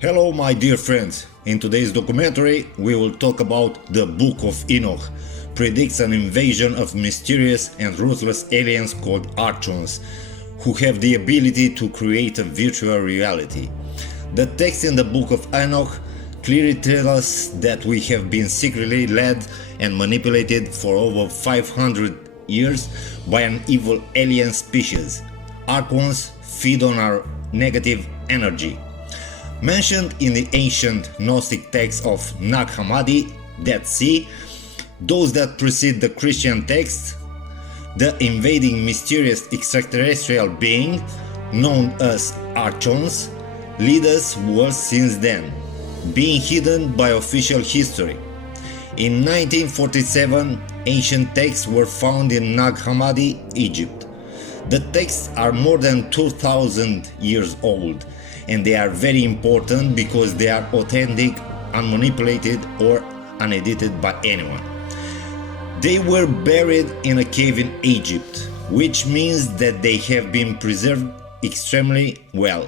Hello, my dear friends. In today's documentary, we will talk about the Book of Enoch. Predicts an invasion of mysterious and ruthless aliens called Archons, who have the ability to create a virtual reality. The text in the Book of Enoch clearly tells us that we have been secretly led and manipulated for over 500 years by an evil alien species. Archons feed on our negative energy. Mentioned in the ancient Gnostic texts of Nag Hammadi, Dead Sea, those that precede the Christian texts, the invading mysterious extraterrestrial being known as Archons lead us worse since then, being hidden by official history. In 1947, ancient texts were found in Nag Hammadi, Egypt. The texts are more than 2,000 years old, and they are very important because they are authentic, unmanipulated or unedited by anyone. They were buried in a cave in Egypt, which means that they have been preserved extremely well.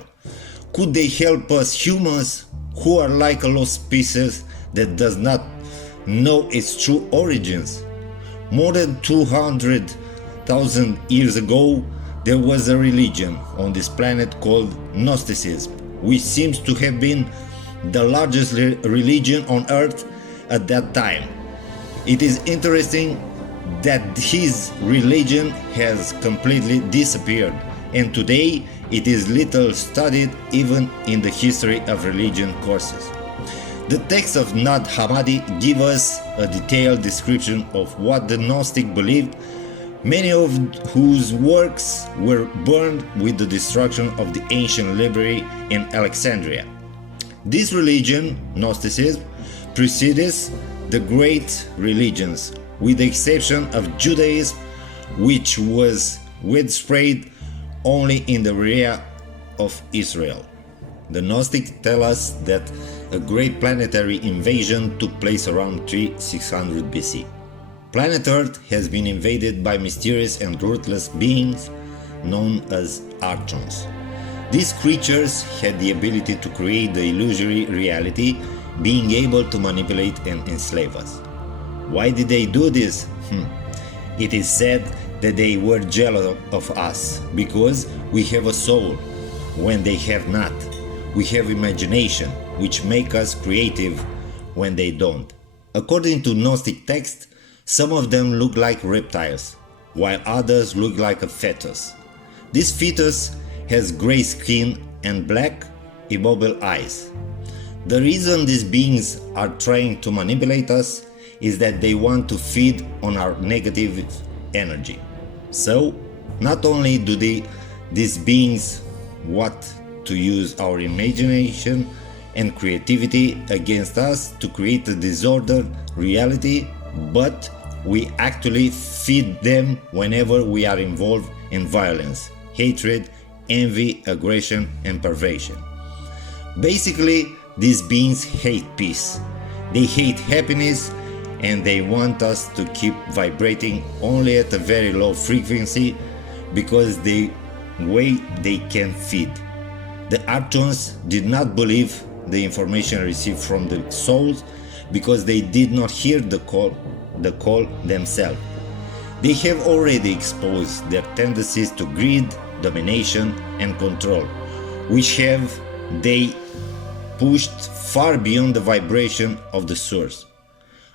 Could they help us humans, who are like a lost species that does not know its true origins? More than 200,000 years ago, there was a religion on this planet called Gnosticism, which seems to have been the largest religion on earth at that time. It is interesting that his religion has completely disappeared, and today it is little studied even in the history of religion courses. The texts of Nag Hammadi give us a detailed description of what the Gnostic believed, many of whose works were burned with the destruction of the ancient library in Alexandria. This religion, Gnosticism, precedes the great religions, with the exception of Judaism, which was widespread only in the area of Israel. The Gnostics tell us that a great planetary invasion took place around 3600 BC. Planet Earth has been invaded by mysterious and ruthless beings known as Archons. These creatures had the ability to create the illusory reality, being able to manipulate and enslave us. Why did they do this? It is said that they were jealous of us because we have a soul when they have not. We have imagination, which make us creative when they don't. According to Gnostic texts, some of them look like reptiles, while others look like a fetus. This fetus has gray skin and black, immobile eyes. The reason these beings are trying to manipulate us is that they want to feed on our negative energy. So, not only do these beings want to use our imagination and creativity against us to create a disordered reality, but we actually feed them whenever we are involved in violence, hatred, envy, aggression, and perversion. Basically, these beings hate peace. They hate happiness, and they want us to keep vibrating only at a very low frequency because the way they can feed. The Archons did not believe the information received from the souls because they did not hear the call themselves. They have already exposed their tendencies to greed, domination, and control, which have they pushed far beyond the vibration of the source.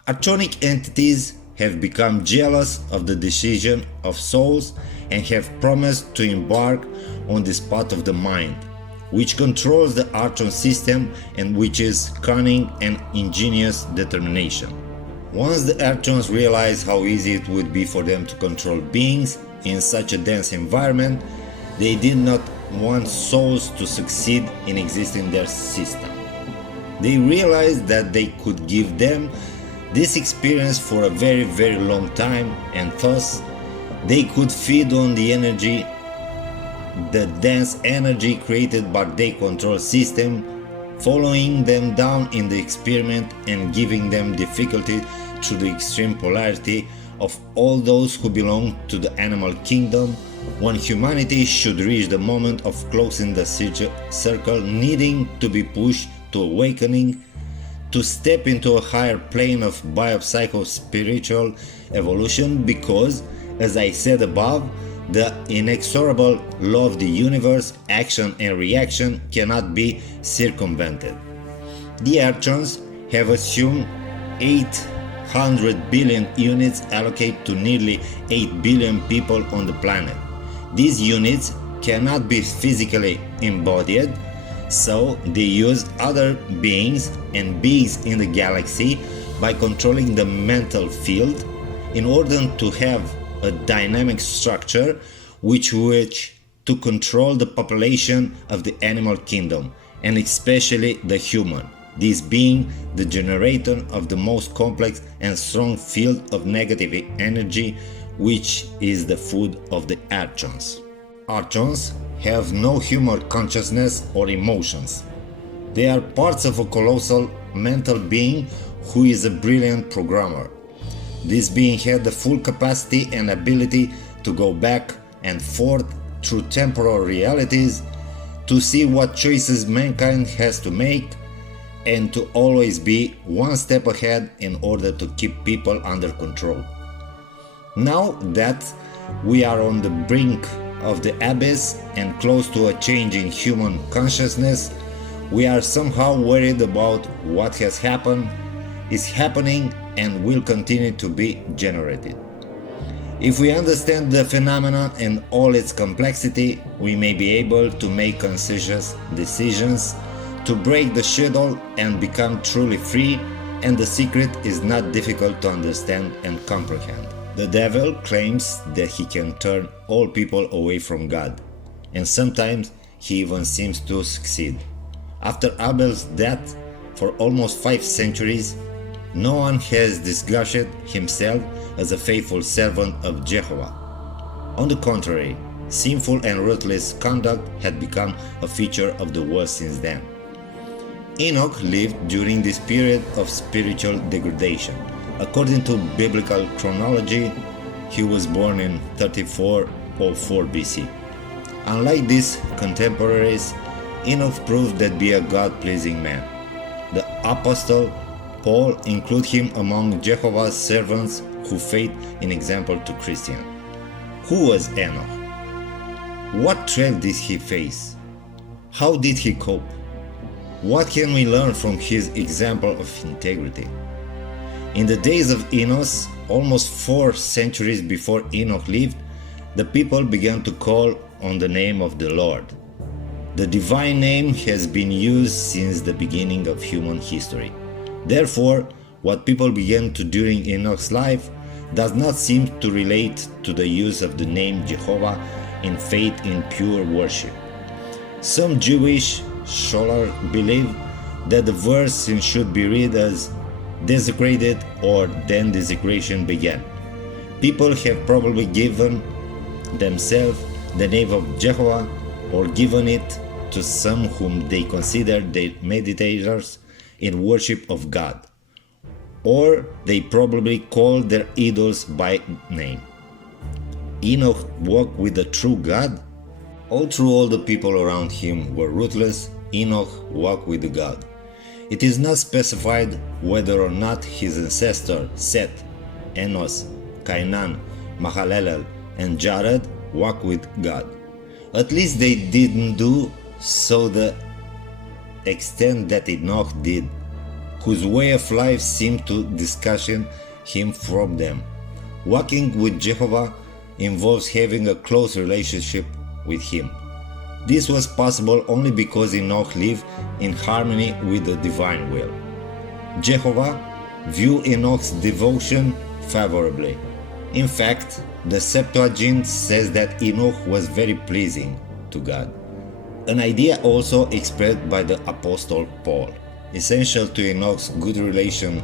Archonic entities have become jealous of the decision of souls and have promised to embark on this path of the mind, which controls the Archon system and which is cunning and ingenious determination. Once the Archons realize how easy it would be for them to control beings in such a dense environment, they did not want souls to succeed in existing in their system. They realized that they could give them this experience for a very, very long time, and thus they could feed on the energy, the dense energy created by their control system, following them down in the experiment and giving them difficulty through the extreme polarity of all those who belong to the animal kingdom, when humanity should reach the moment of closing the circle needing to be pushed to awakening, to step into a higher plane of biopsycho-spiritual evolution because, as I said above, the inexorable law of the universe, action and reaction, cannot be circumvented. The Archons have assumed 800 billion units allocated to nearly 8 billion people on the planet. These units cannot be physically embodied, so they use other beings and beings in the galaxy by controlling the mental field in order to have a dynamic structure which to control the population of the animal kingdom, and especially the human, this being the generator of the most complex and strong field of negative energy, which is the food of the Archons. Archons have no human consciousness or emotions. They are parts of a colossal mental being who is a brilliant programmer. This being had the full capacity and ability to go back and forth through temporal realities, to see what choices mankind has to make, and to always be one step ahead in order to keep people under control. Now that we are on the brink of the abyss and close to a change in human consciousness, we are somehow worried about what has happened, is happening, and will continue to be generated. If we understand the phenomenon and all its complexity, we may be able to make conscious decisions to break the schedule and become truly free, and the secret is not difficult to understand and comprehend. The devil claims that he can turn all people away from God, and sometimes he even seems to succeed. After Abel's death, for almost 5 centuries, no one has disguised himself as a faithful servant of Jehovah. On the contrary, sinful and ruthless conduct had become a feature of the world since then. Enoch lived during this period of spiritual degradation. According to biblical chronology, he was born in 3404 BC. Unlike his contemporaries, Enoch proved to be a God-pleasing man. The Apostle Paul included him among Jehovah's servants who faith in example to Christians. Who was Enoch? What trial did he face? How did he cope? What can we learn from his example of integrity? In the days of Enos, almost 4 centuries before Enoch lived, the people began to call on the name of the Lord. The divine name has been used since the beginning of human history. Therefore, what people began to do during Enoch's life does not seem to relate to the use of the name Jehovah in faith in pure worship. Some Jewish scholars believe that the verse should be read as desecrated or then desecration began. People have probably given themselves the name of Jehovah or given it to some whom they consider their meditators in worship of God, or they probably call their idols by name. Enoch walked with the true God. Although all the people around him were ruthless, Enoch walked with God. It is not specified whether or not his ancestor Seth, Enos, Cainan, Mahalalel, and Jared walked with God. At least they didn't do so the extent that Enoch did, whose way of life seemed to discussion him from them. Walking with Jehovah involves having a close relationship with him. This was possible only because Enoch lived in harmony with the divine will. Jehovah viewed Enoch's devotion favorably. In fact, the Septuagint says that Enoch was very pleasing to God, an idea also expressed by the Apostle Paul. Essential to Enoch's good relation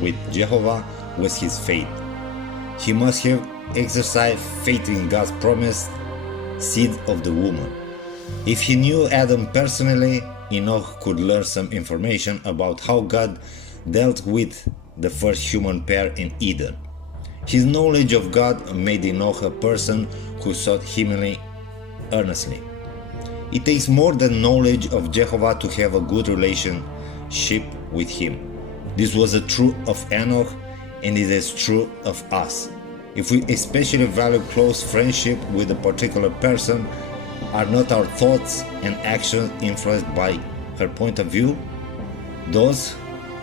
with Jehovah was his faith. He must have exercised faith in God's promised seed of the woman. If he knew Adam personally, Enoch could learn some information about how God dealt with the first human pair in Eden. His knowledge of God made Enoch a person who sought Him earnestly. It takes more than knowledge of Jehovah to have a good relation ship with him. This was true of Enoch, and it is true of us. If we especially value close friendship with a particular person, are not our thoughts and actions influenced by her point of view? Thus,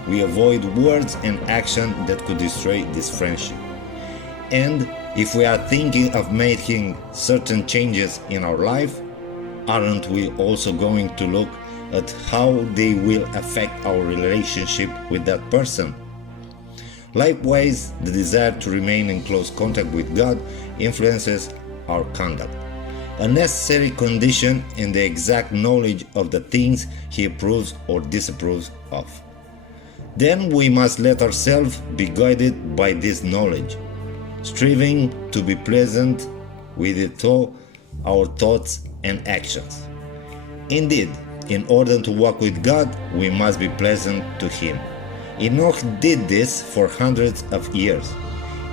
we avoid words and action that could destroy this friendship. And if we are thinking of making certain changes in our life, aren't we also going to look at how they will affect our relationship with that person? Likewise, the desire to remain in close contact with God influences our conduct, a necessary condition in the exact knowledge of the things He approves or disapproves of. Then we must let ourselves be guided by this knowledge, striving to be pleasant with it all our thoughts and actions. Indeed, in order to walk with God, we must be pleasant to Him. Enoch did this for hundreds of years.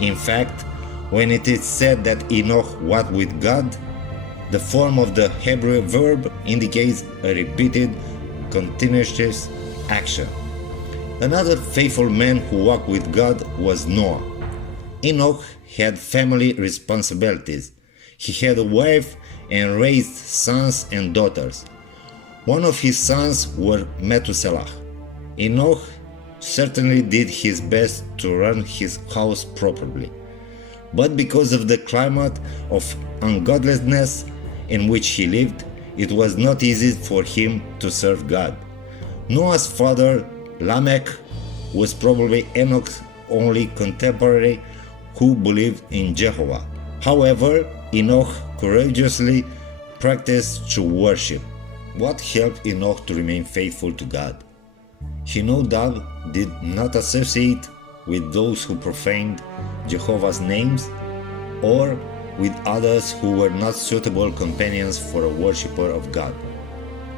In fact, when it is said that Enoch walked with God, the form of the Hebrew verb indicates a repeated, continuous action. Another faithful man who walked with God was Noah. Enoch had family responsibilities. He had a wife and raised sons and daughters. One of his sons was Methuselah. Enoch certainly did his best to run his house properly, but because of the climate of ungodliness in which he lived, it was not easy for him to serve God. Noah's father, Lamech, was probably Enoch's only contemporary who believed in Jehovah. However, Enoch courageously practiced true worship. What helped Enoch to remain faithful to God? He no doubt did not associate with those who profaned Jehovah's names or with others who were not suitable companions for a worshipper of God.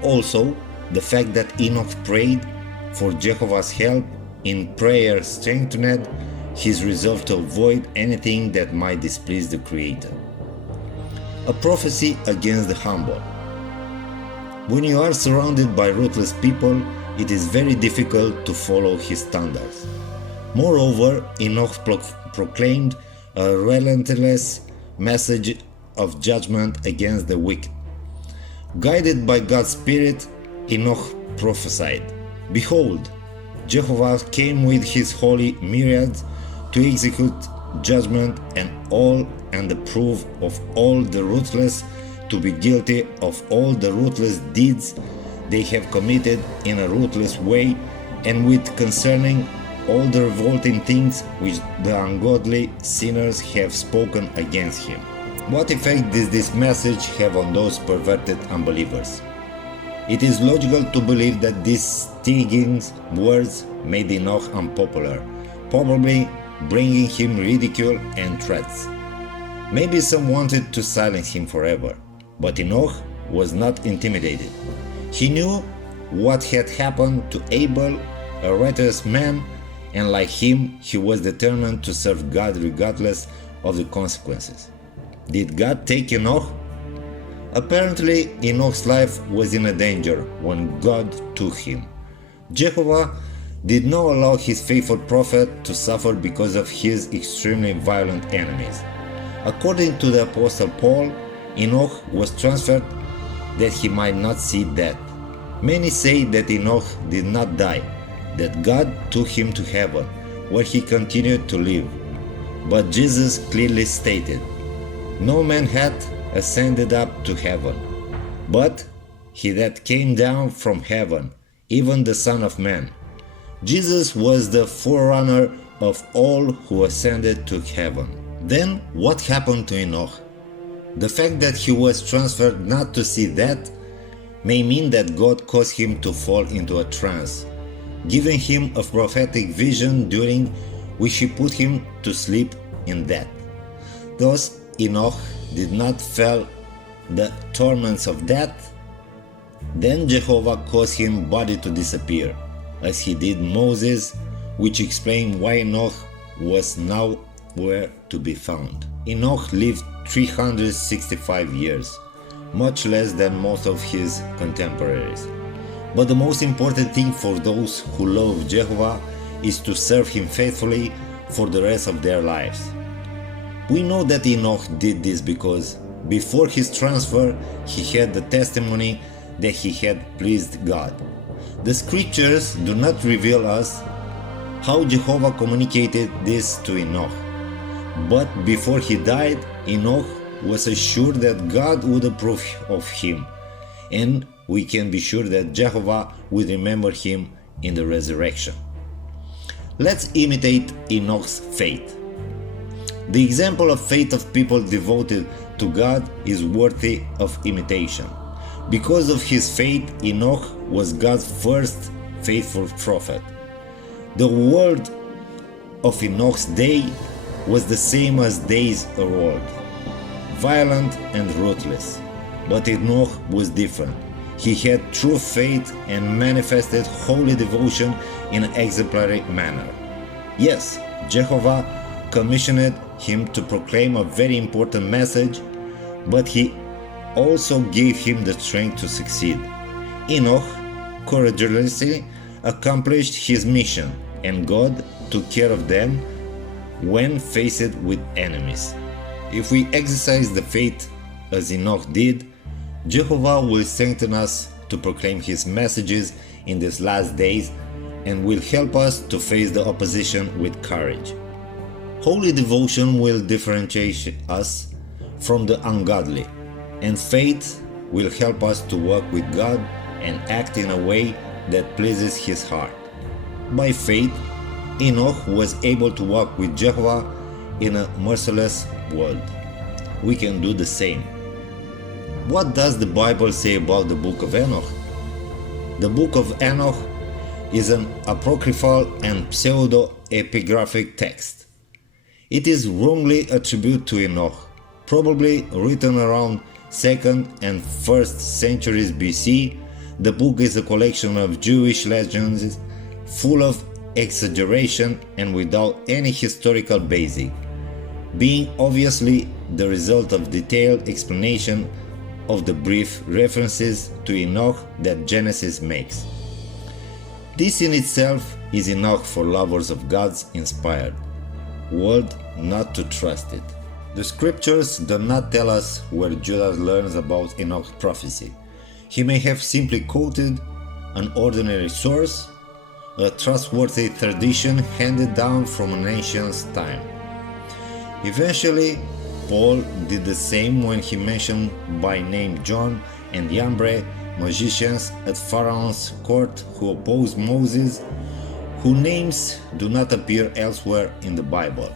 Also, the fact that Enoch prayed for Jehovah's help in prayer strengthened his resolve to avoid anything that might displease the Creator. A prophecy against the humble. When you are surrounded by ruthless people, it is very difficult to follow his standards. Moreover, Enoch proclaimed a relentless message of judgment against the wicked. Guided by God's Spirit, Enoch prophesied, "Behold, Jehovah came with his holy myriads to execute judgment and approve of all the ruthless, to be guilty of all the ruthless deeds they have committed in a ruthless way, and with concerning all the revolting things which the ungodly sinners have spoken against him." What effect does this message have on those perverted unbelievers? It is logical to believe that these stinging words made Enoch unpopular, probably bringing him ridicule and threats. Maybe some wanted to silence him forever, but Enoch was not intimidated. He knew what had happened to Abel, a righteous man, and like him, he was determined to serve God regardless of the consequences. Did God take Enoch? Apparently, Enoch's life was in a danger when God took him. Jehovah did not allow his faithful prophet to suffer because of his extremely violent enemies. According to the Apostle Paul, Enoch was transferred that he might not see death. Many say that Enoch did not die, that God took him to heaven, where he continued to live. But Jesus clearly stated, "No man hath ascended up to heaven, but he that came down from heaven, even the Son of Man." Jesus was the forerunner of all who ascended to heaven. Then what happened to Enoch? The fact that he was transferred not to see death may mean that God caused him to fall into a trance, giving him a prophetic vision during which he put him to sleep in death. Thus, Enoch did not feel the torments of death. Then Jehovah caused his body to disappear, as he did Moses, which explained why Enoch was nowhere to be found. Enoch lived 365 years, much less than most of his contemporaries. But the most important thing for those who love Jehovah is to serve Him faithfully for the rest of their lives. We know that Enoch did this because before his transfer, he had the testimony that he had pleased God. The scriptures do not reveal us how Jehovah communicated this to Enoch. But before he died, Enoch was assured that God would approve of him, and we can be sure that Jehovah would remember him in the resurrection. Let's imitate Enoch's faith. The example of faith of people devoted to God is worthy of imitation. Because of his faith, Enoch was God's first faithful prophet. The world of Enoch's day was the same as days of old, violent and ruthless. But Enoch was different. He had true faith and manifested holy devotion in an exemplary manner. Yes, Jehovah commissioned him to proclaim a very important message, but he also gave him the strength to succeed. Enoch courageously accomplished his mission, and God took care of them when faced with enemies. If we exercise the faith as Enoch did, Jehovah will strengthen us to proclaim his messages in these last days and will help us to face the opposition with courage. Holy devotion will differentiate us from the ungodly, and faith will help us to walk with God and act in a way that pleases His heart. By faith, Enoch was able to walk with Jehovah in a merciless world. We can do the same. What does the Bible say about the book of Enoch? The book of Enoch is an apocryphal and pseudo-epigraphic text. It is wrongly attributed to Enoch, probably written around 2nd and 1st centuries BC. The book is a collection of Jewish legends full of exaggeration and without any historical basis, being obviously the result of detailed explanation of the brief references to Enoch that Genesis makes. This in itself is enough for lovers of God's inspired word not to trust it. The scriptures do not tell us where Judas learns about Enoch's prophecy. He may have simply quoted an ordinary source, a trustworthy tradition handed down from an ancient time. Eventually, Paul did the same when he mentioned by name John and Yambre, magicians at Pharaoh's court who opposed Moses, whose names do not appear elsewhere in the Bible.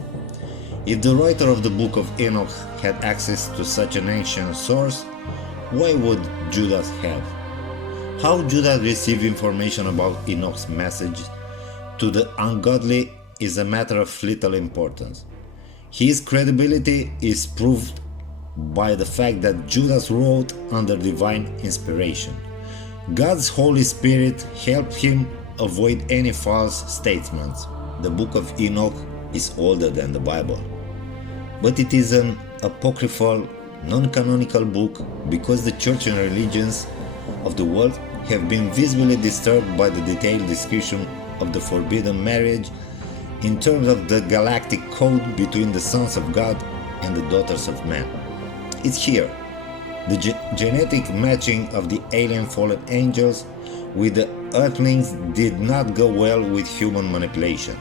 If the writer of the book of Enoch had access to such an ancient source, why would Judas have? How Judas received information about Enoch's message to the ungodly is a matter of little importance. His credibility is proved by the fact that Judas wrote under divine inspiration. God's Holy Spirit helped him avoid any false statements. The book of Enoch is older than the Bible, but it is an apocryphal, non-canonical book because the church and religions of the world have been visibly disturbed by the detailed description of the forbidden marriage in terms of the galactic code between the sons of God and the daughters of man. It's here. The genetic matching of the alien fallen angels with the earthlings did not go well with human manipulation.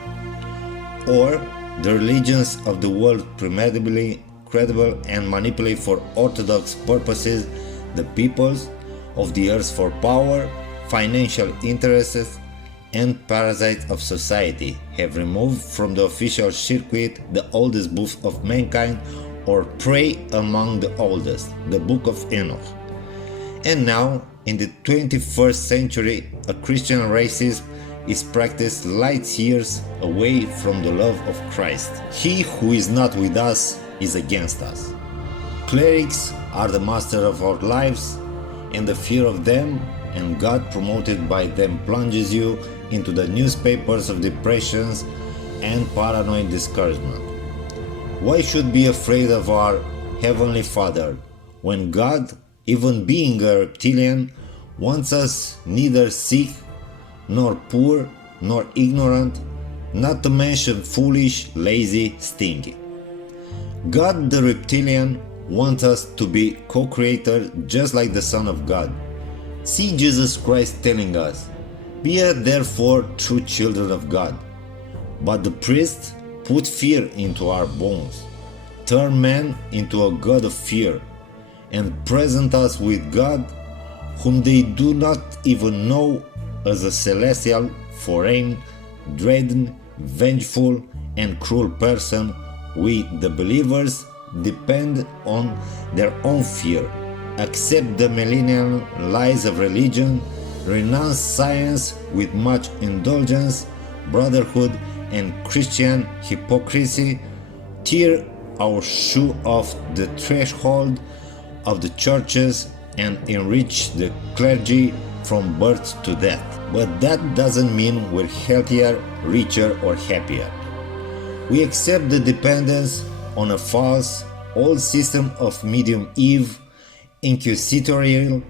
Or the religions of the world premeditably credible and manipulate for orthodox purposes the peoples of the earth for power, financial interests, and parasites of society have removed from the official circuit the oldest book of mankind, or prey among the oldest, the book of Enoch. And now, in the 21st century, a Christian racism is practiced light years away from the love of Christ. He who is not with us is against us. Clerics are the master of our lives, and the fear of them and God promoted by them plunges you into the newspapers of depressions and paranoid discouragement. Why should we be afraid of our Heavenly Father when God, even being a reptilian, wants us neither sick, nor poor, nor ignorant, not to mention foolish, lazy, stingy. God the reptilian wants us to be co-creators just like the Son of God. See Jesus Christ telling us, "Be ye therefore true children of God." But the priests put fear into our bones, turn man into a god of fear, and present us with God, whom they do not even know, as a celestial, foreign, dreading, vengeful, and cruel person. We, the believers, depend on their own fear, accept the millennial lies of religion, renounce science with much indulgence, brotherhood, and Christian hypocrisy, tear our shoe off the threshold of the churches, and enrich the clergy from birth to death. But that doesn't mean we're healthier, richer, or happier. We accept the dependence on a false, old system of medium Eve, inquisitorial,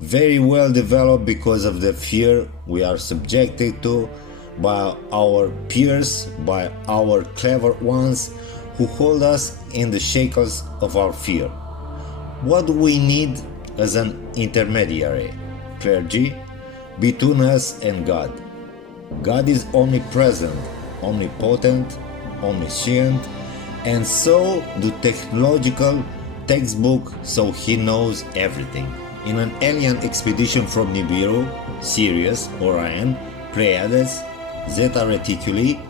very well developed because of the fear we are subjected to by our peers, by our clever ones who hold us in the shackles of our fear. What do we need as an intermediary, clergy, between us and God? God is omnipresent, omnipotent, omniscient, and so do technological textbook, so he knows everything. In an alien expedition from Nibiru, Sirius, Orion, Pleiades, Zeta Reticuli,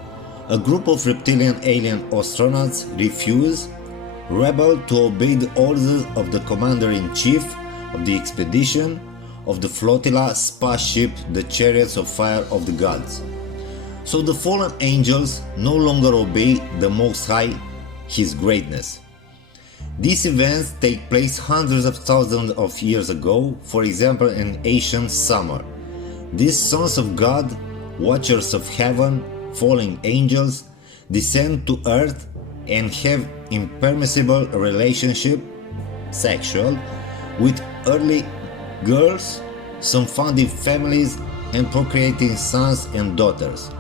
a group of reptilian alien astronauts rebel to obey the orders of the commander-in-chief of the expedition of the flotilla spaceship, the Chariots of Fire of the Gods. So the fallen angels no longer obey the Most High, His greatness. These events take place hundreds of thousands of years ago, for example in ancient Sumer. These sons of God, watchers of heaven, fallen angels, descend to earth and have impermissible relationship, sexual, with early girls, some founding families and procreating sons and daughters.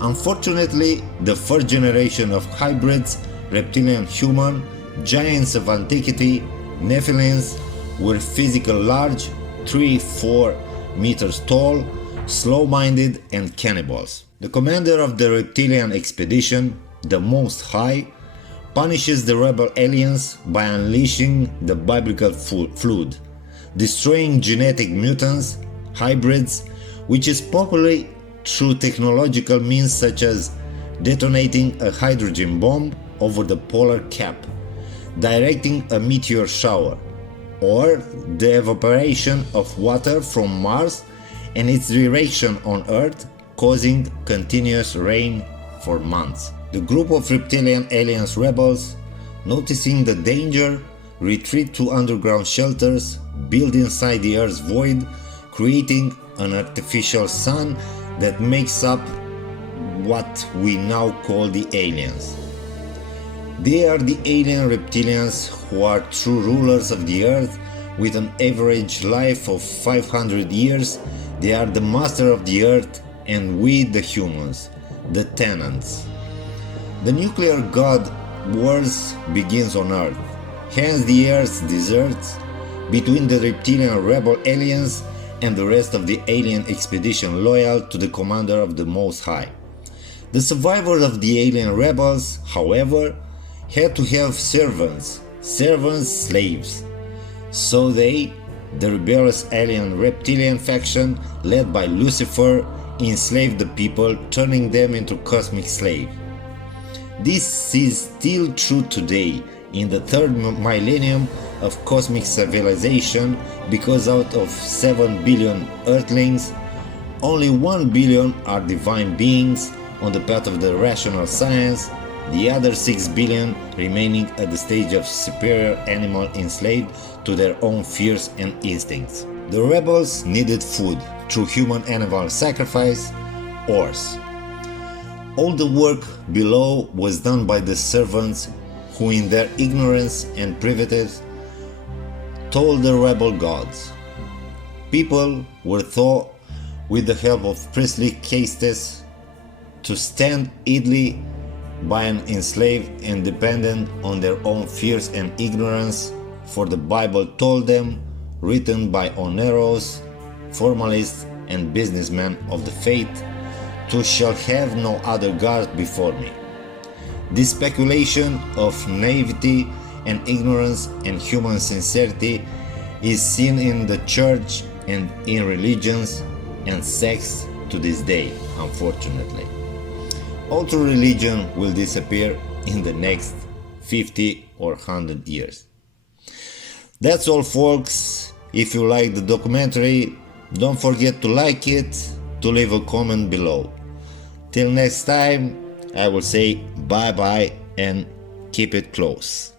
Unfortunately, the first generation of hybrids, reptilian human, giants of antiquity, Nephilims, were physically large, 3-4 meters tall, slow-minded and cannibals. The commander of the reptilian expedition, the Most High, punishes the rebel aliens by unleashing the biblical flood, destroying genetic mutants, hybrids, which is popularly through technological means such as detonating a hydrogen bomb over the polar cap, directing a meteor shower, or the evaporation of water from Mars and its direction on Earth, causing continuous rain for months. The group of reptilian aliens rebels, noticing the danger, retreat to underground shelters, build inside the Earth's void, creating an artificial sun that makes up what we now call the aliens. They are the alien reptilians who are true rulers of the Earth with an average life of 500 years. They are the master of the Earth, and we, the humans, the tenants. The nuclear god wars begins on Earth, hence the Earth's deserts, between the reptilian rebel aliens and the rest of the alien expedition loyal to the commander of the Most High. The survivors of the alien rebels, however, had to have servants, slaves. So they, the rebellious alien reptilian faction led by Lucifer, enslaved the people, turning them into cosmic slaves. This is still true today, in the third millennium of cosmic civilization, because out of 7 billion Earthlings, only 1 billion are divine beings on the path of the rational science, the other 6 billion remaining at the stage of superior animal enslaved to their own fears and instincts. The rebels needed food through human-animal sacrifice, ors. All the work below was done by the servants who in their ignorance and privatives told the rebel gods, people were taught, with the help of priestly castes, to stand idly by and enslaved and dependent on their own fears and ignorance, for the Bible told them, written by oneros, formalists and businessmen of the faith, "Tu shall have no other God before me." This speculation of naivety and ignorance and human sincerity is seen in the church and in religions and sects to this day, unfortunately. All true religion will disappear in the next 50 or 100 years. That's all, folks. If you like the documentary, don't forget to like it, to leave a comment below. Till next time, I will say bye bye and keep it close.